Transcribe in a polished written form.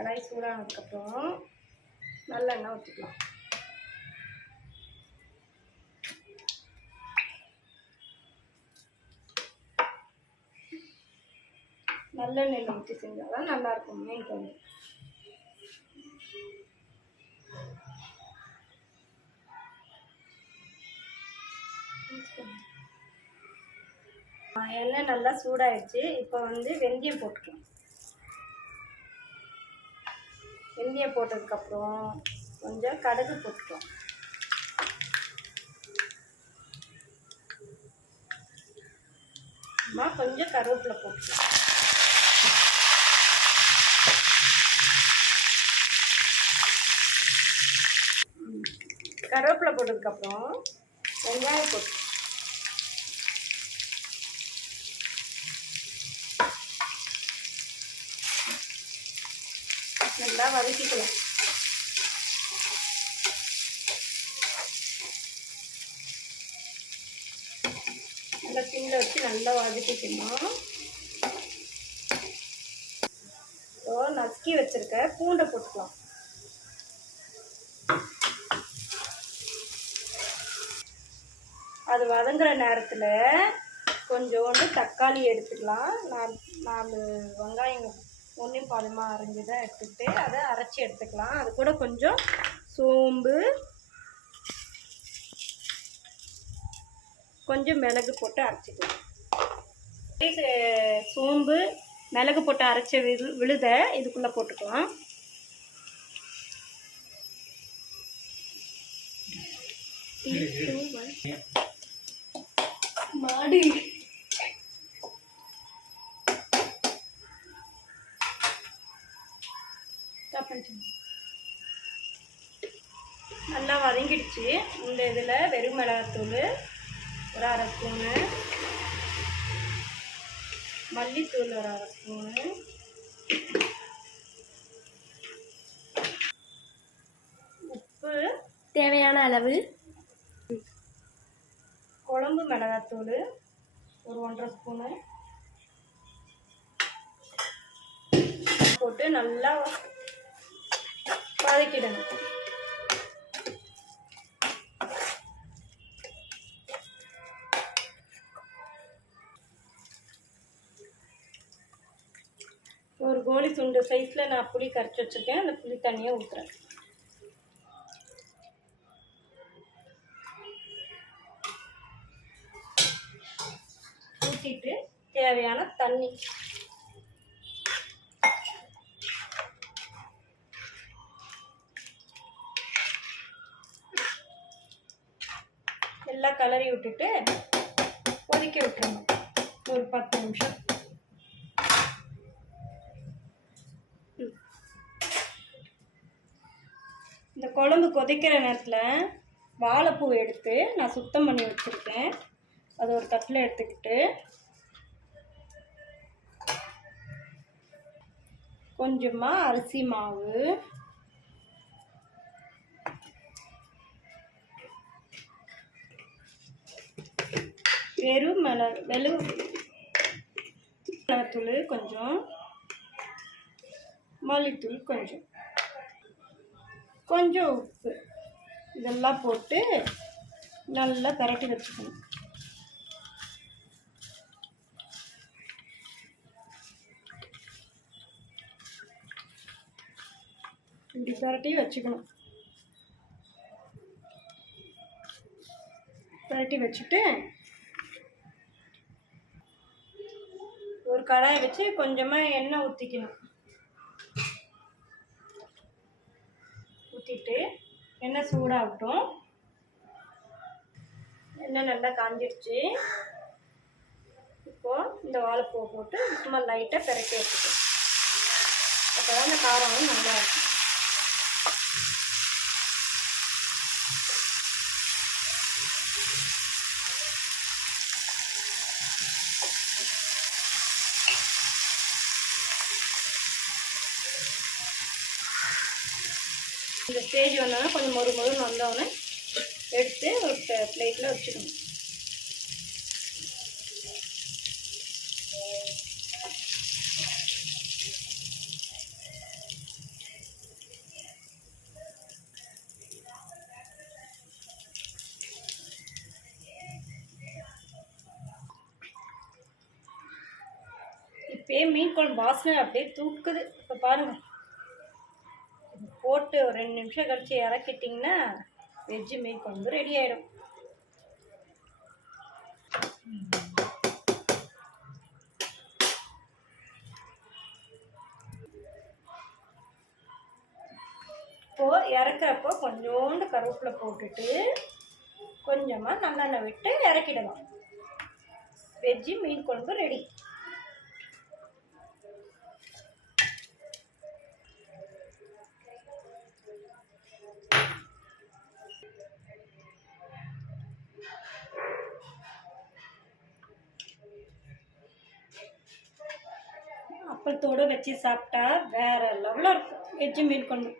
கடாய் சூடானதுக்கப்புறம் நல்லெண்ணெய் ஊற்றிக்கலாம். நல்லெண்ணெயில் ஊற்றி செஞ்சால் தான் நல்லாயிருக்கும் மீன் குழம்பு. எண்ணெய் நல்லா சூடாயிடுச்சு. இப்போ வெந்தயம் போட்டுக்கலாம். வெந்தயம் போட்டதுக்கப்புறம் கொஞ்சம் கடுகு போட்டுக்கலாம். கொஞ்சம் கருவேப்பிலை போட்டுக்கலாம். கருவேப்பிலை போட்டதுக்கப்புறம் வெங்காயம் போட்டு நல்லா வதக்கிக்கலாம். நல்லா சிம்மில் வச்சு நல்லா வதக்கிக்கணும். நசுக்கி வச்சிருக்க பூண்டை போட்டுக்கலாம். அது வதங்குற நேரத்தில் கொஞ்சோண்டு தக்காளி எடுத்துக்கலாம். 4 வெங்காயம் ஒன்றையும் பாதிமாக அரைஞ்சி எடுத்துக்கிட்டு அதை அரைச்சி எடுத்துக்கலாம். அது கூட கொஞ்சம் சோம்பு, கொஞ்சம் மிளகு போட்டு அரைச்சிக்கலாம். சோம்பு மிளகு போட்டு அரைச்ச விழுதை இதுக்குள்ளே போட்டுக்கலாம். மாடி நல்லா வதங்கிடுச்சு. இந்த இதில் வெறும் மிளகாத்தூள் ஒரு 1/2 ஸ்பூனு, மல்லித்தூள் ஒரு 1/2 ஸ்பூனு, உப்பு தேவையான அளவு, குழம்பு மிளகாத்தூள் ஒரு 1/2 ஸ்பூனு போட்டு நல்லா வதக்கிடணும். ஒரு கோழி துண்டு சைஸில் நான் புளி கரைச்சி வச்சுருக்கேன். அந்த புளி தண்ணியை ஊற்றுறேன். ஊற்றிட்டு தேவையான தண்ணி எல்லாம் கலரி விட்டுட்டு கொதிக்க விட்டுருணும் ஒரு 10 நிமிஷம். இந்த குழம்பு கொதிக்கிற நேரத்தில் வாழைப்பூ எடுத்து நான் சுத்தம் பண்ணி வச்சுருக்கேன். அது ஒரு தட்டில் எடுத்துக்கிட்டு கொஞ்சமாக அரிசி மாவு, வெறும் மிளகாத்தூள் கொஞ்சம், மல்லித்தூள் கொஞ்சம், கொஞ்சம் உப்பு இதெல்லாம் போட்டு நல்லா பரட்டி வச்சுக்கணும். இப்படி பரட்டி வச்சுக்கணும். பரட்டி வச்சுட்டு ஒரு கடாயை வச்சு கொஞ்சமாக எண்ணெய் ஊற்றிக்கணும். ஊற்றிட்டு எண்ணெய் சூடாகட்டும். எண்ணெய் நல்லா காஞ்சிடுச்சு. இப்போது இந்த வாழைப்பூவை போட்டு சும்மா லைட்டாக பெரட்டி வச்சுக்கணும். அப்போ தான் இந்த காரம் நல்லா இருக்கும். இந்த ஸ்டேஜ் வந்தோன்னா கொஞ்சம் மொறுன்னு வந்தோடனே எடுத்து ஒரு பிளேட்டில் வச்சுக்கணும். இப்போயே மீன் குழம்பு வாசனை அப்படியே தூக்குது. இப்போ பாருங்கள், போட்டு ஒரு 2 நிமிஷம் கழிச்சு இறக்கிட்டிங்கன்னா வெஜ்ஜு மீன் குழம்பு ரெடி ஆகிடும். இப்போது இறக்குறப்போ கொஞ்சோண்டு கருவேப்பிலை போட்டுட்டு கொஞ்சமாக நல்லெண்ணெய் விட்டு இறக்கிடலாம். வெஜ்ஜு மீன் குழம்பு ரெடி. அப்பளத்தோடு வச்சு சாப்பிட்டா வேறு லெவலில் இருக்கும் வெஜ்ஜு மீன் குழம்பு.